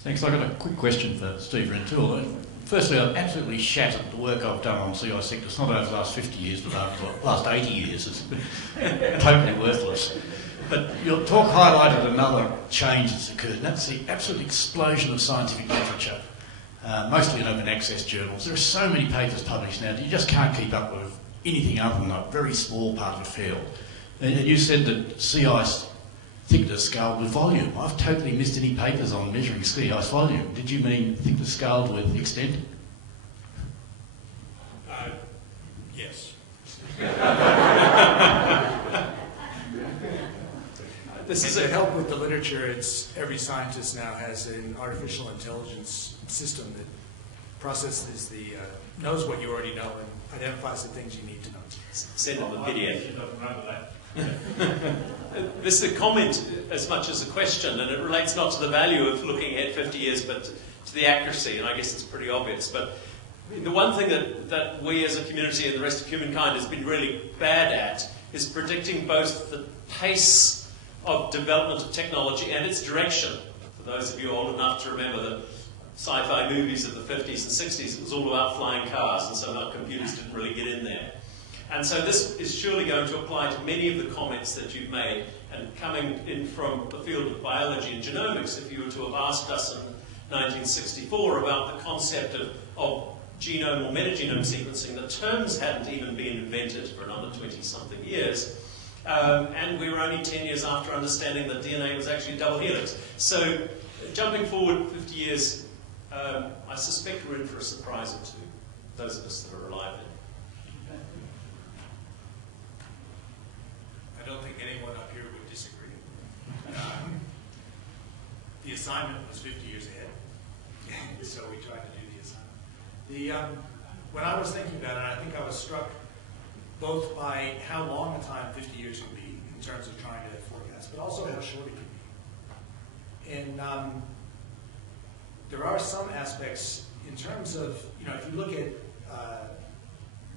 Thanks. I've got a quick question for Steve Rintoul. Firstly, I'm absolutely shattered at the work I've done on CI Cyclist, not over the last 50 years, but over the last 80 years. It's totally worthless. But your talk highlighted another change that's occurred, and that's the absolute explosion of scientific literature, mostly in open access journals. There are so many papers published now that you just can't keep up with anything other than a very small part of the field. And you said that sea ice thickness scaled with volume. I've totally missed any papers on measuring sea ice volume. Did you mean thickness scaled with extent? Yes. This is to help with the literature. It's every scientist now has an artificial intelligence system that processes knows what you already know and identifies the things you need to know. Send on the PDF. This is a comment as much as a question, and it relates not to the value of looking ahead 50 years, but to the accuracy, and I guess it's pretty obvious. But the one thing that we as a community and the rest of humankind has been really bad at is predicting both the pace of development of technology and its direction. For those of you old enough to remember the sci-fi movies of the 50s and 60s, it was all about flying cars, and so our computers didn't really get in there. And so this is surely going to apply to many of the comments that you've made, and coming in from the field of biology and genomics, if you were to have asked us in 1964 about the concept of genome or metagenome sequencing, the terms hadn't even been invented for another 20-something years. And we were only 10 years after understanding that DNA was actually a double helix. So jumping forward 50 years, I suspect we're in for a surprise or two, those of us that are alive. I don't think anyone up here would disagree. The assignment was 50 years ahead, so we tried to do the assignment. When I was thinking about it, I think I was struck both by how long a time 50 years could be in terms of trying to forecast, but also how short it could be. And there are some aspects in terms of, if you look at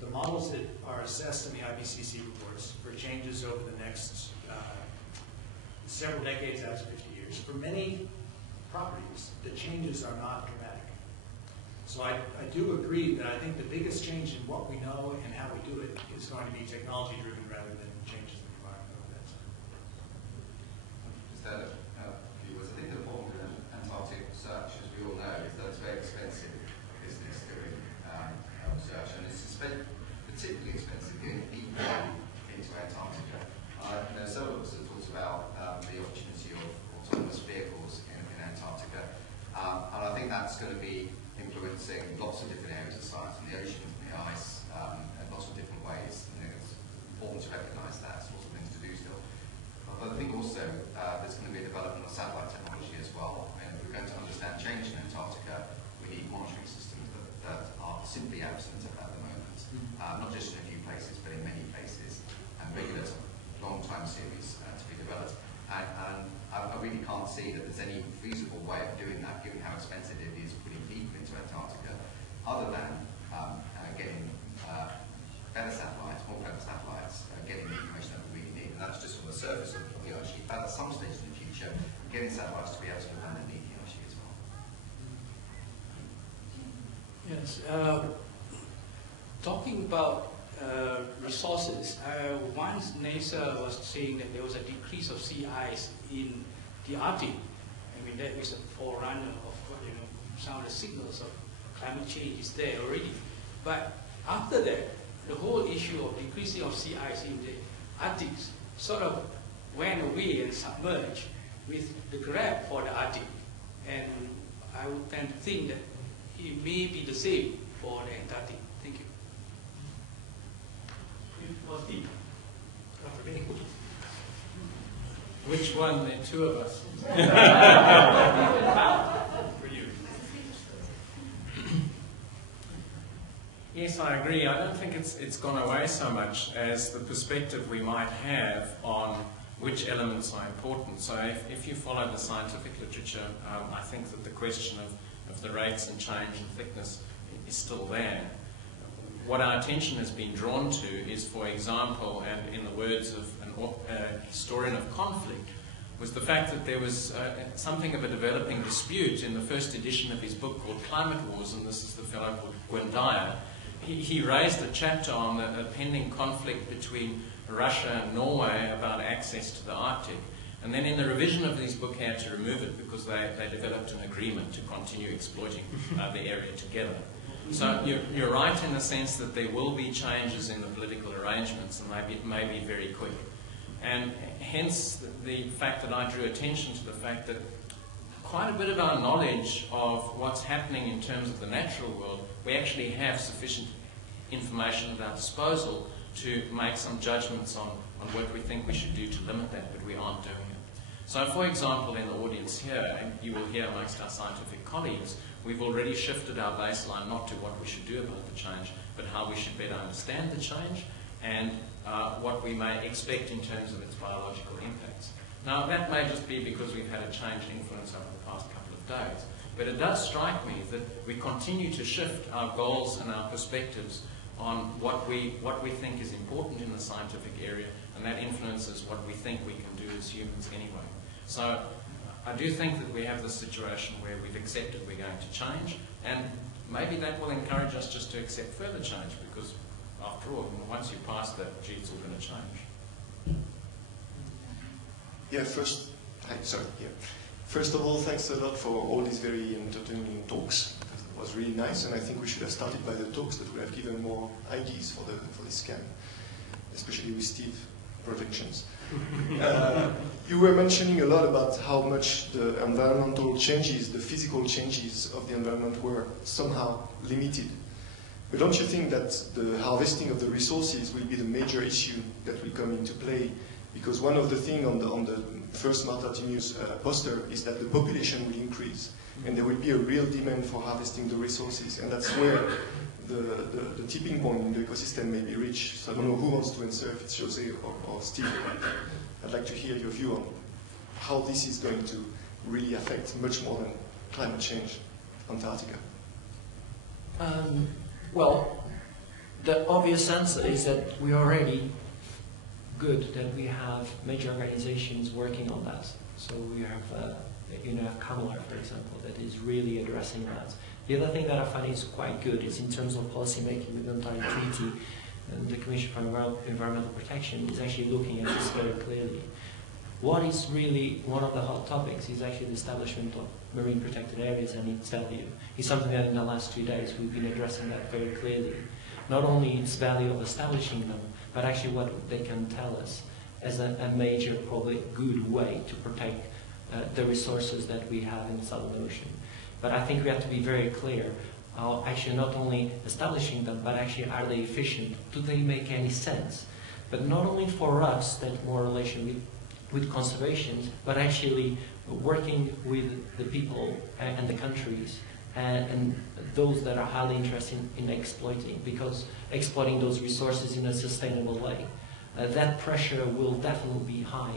the models that are assessed in the IPCC reports for changes over the next several decades out to 50 years, for many properties, the changes are not dramatic. So I do agree that I think the biggest change in what we know and how we do it is going to be technology-driven rather than changes in the environment over that time. Just add a few words. I think the problem with Antarctic research, as we all know, is that it's very expensive business doing research, and it's particularly expensive getting people into Antarctica. Several of us have talked about the opportunity of autonomous vehicles in Antarctica, and I think that's going to be influencing lots of different areas of science, in the ocean, in the ice, in lots of different ways. It's important to recognise that. There's lots of things to do still. But I think also there's going to be a development of satellite technology as well. And if we're going to understand change in Antarctica, we need monitoring systems that are simply absent at the moment. Not just in a few places, but in many places. And regular long-time series to be developed. And I really can't see that there's any feasible way of doing that, given how expensive it is putting people into Antarctica, other than getting better satellites, more clever satellites, getting the information that we really need. And that's just on the surface of the ice sheet. But at some stage in the future, getting satellites to be able to look underneath the ice sheet as well. Yes. Talking about resources, once NASA was saying that there was a decrease of sea ice in the Arctic. I mean, that is a forerunner of some of the signals of climate change is there already. But after that, the whole issue of decreasing of sea ice in the Arctic sort of went away and submerged with the grab for the Arctic. And I would tend to think that it may be the same for the Antarctic. Thank you. For me. Which one? The two of us. For you. Yes, I agree. I don't think it's gone away so much as the perspective we might have on which elements are important. So if you follow the scientific literature, I think that the question of the rates and change in thickness is still there. What our attention has been drawn to is, for example, and in the words of a historian of conflict, was the fact that there was something of a developing dispute in the first edition of his book called Climate Wars, and this is the fellow called Gwyn Dyer. He raised a chapter on a pending conflict between Russia and Norway about access to the Arctic. And then in the revision of his book, he had to remove it because they developed an agreement to continue exploiting the area together. So you're right in the sense that there will be changes in the political arrangements, and they may be very quick. And hence the fact that I drew attention to the fact that quite a bit of our knowledge of what's happening in terms of the natural world, we actually have sufficient information at our disposal to make some judgments on what we think we should do to limit that, but we aren't doing it. So, for example, in the audience here, and you will hear amongst our scientific colleagues, we've already shifted our baseline not to what we should do about the change, but how we should better understand the change and what we may expect in terms of its biological impacts. Now, that may just be because we've had a change in influence over the past couple of days, but it does strike me that we continue to shift our goals and our perspectives on what we think is important in the scientific area, and that influences what we think we can do as humans anyway. So I do think that we have this situation where we've accepted we're going to change, and maybe that will encourage us just to accept further change, because after all, once you pass that, gee, it's all going to change. Yeah, first of all, thanks a lot for all these very entertaining talks. It was really nice, and I think we should have started by the talks that would have given more ideas for this scan, especially with Steve projections. You were mentioning a lot about how much the environmental changes, the physical changes of the environment were somehow limited. But don't you think that the harvesting of the resources will be the major issue that will come into play? Because one of the things on the first Marta Timius poster is that the population will increase, and there will be a real demand for harvesting the resources, and that's where the tipping point in the ecosystem may be reached. So I don't know who wants to answer, if it's Jose or Steve. I'd like to hear your view on how this is going to really affect much more than climate change, Antarctica. Well, the obvious answer is that we're already good that we have major organizations working on that. So we have, CAMLR, for example, that is really addressing that. The other thing that I find is quite good is in terms of policy making with the entire treaty, and the Commission for Environmental Protection is actually looking at this very clearly. What is really one of the hot topics is actually the establishment of marine protected areas and its value. It's something that in the last 2 days we've been addressing that very clearly. Not only its value of establishing them, but actually what they can tell us as a major, probably good way to protect the resources that we have in the Southern Ocean. But I think we have to be very clear, actually not only establishing them, but actually are they efficient? Do they make any sense? But not only for us, that more relation with conservation, but actually working with the people and the countries and those that are highly interested in exploiting, because exploiting those resources in a sustainable way. That pressure will definitely be high.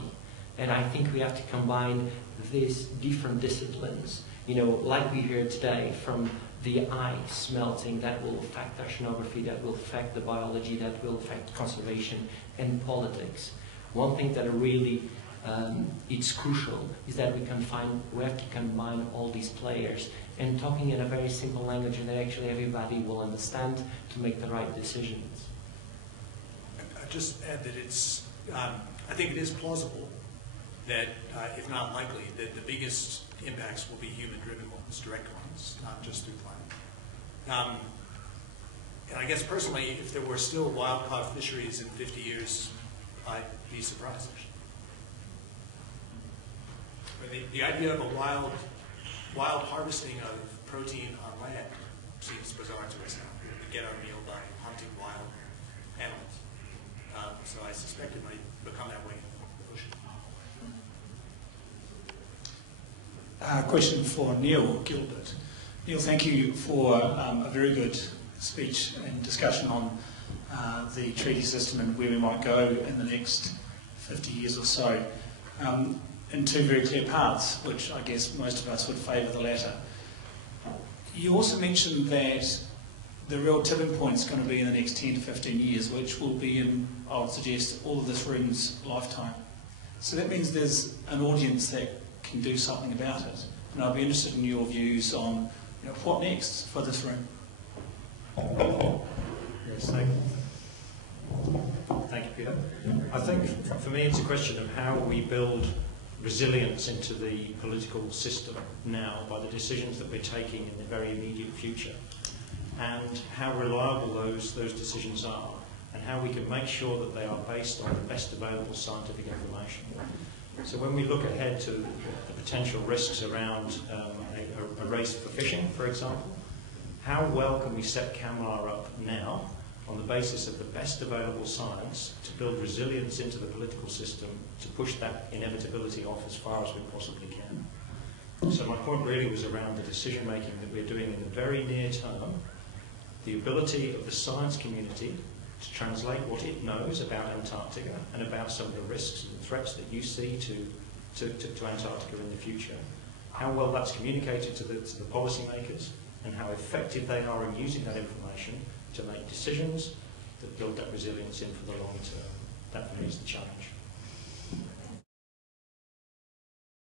And I think we have to combine these different disciplines, like we hear today, from the ice melting that will affect oceanography, that will affect the biology, that will affect conservation and politics. One thing that really it's crucial is that we have to combine all these players and talking in a very simple language that actually everybody will understand to make the right decisions. I'd just add that it's, I think it is plausible that, if not likely, that the biggest impacts will be human-driven ones, direct ones, not just through climate. And I guess personally, if there were still wild-caught fisheries in 50 years, I'd be surprised. The idea of a wild harvesting of protein on land seems bizarre to us now. We get our meal by hunting wild animals. So I suspect it might become that way in the ocean. Question for Neil Gilbert. Neil, thank you for a very good speech and discussion on the treaty system and where we might go in the next 50 years or so. In two very clear paths, which I guess most of us would favour the latter. You also mentioned that the real tipping point is going to be in the next 10 to 15 years, which will be in, I would suggest, all of this room's lifetime. So that means there's an audience that can do something about it. And I'd be interested in your views on what next for this room. Yes, thank you, Peter. I think for me it's a question of how we build resilience into the political system now by the decisions that we're taking in the very immediate future, and how reliable those decisions are, and how we can make sure that they are based on the best available scientific information. So when we look ahead to the potential risks around a race for fishing, for example, how well can we set CAMLR up now on the basis of the best available science to build resilience into the political system to push that inevitability off as far as we possibly can. So my point really was around the decision making that we're doing in the very near term, the ability of the science community to translate what it knows about Antarctica and about some of the risks and threats that you see to Antarctica in the future, how well that's communicated to the policymakers and how effective they are in using that information to make decisions that build that resilience in for the long term. That for me is the challenge.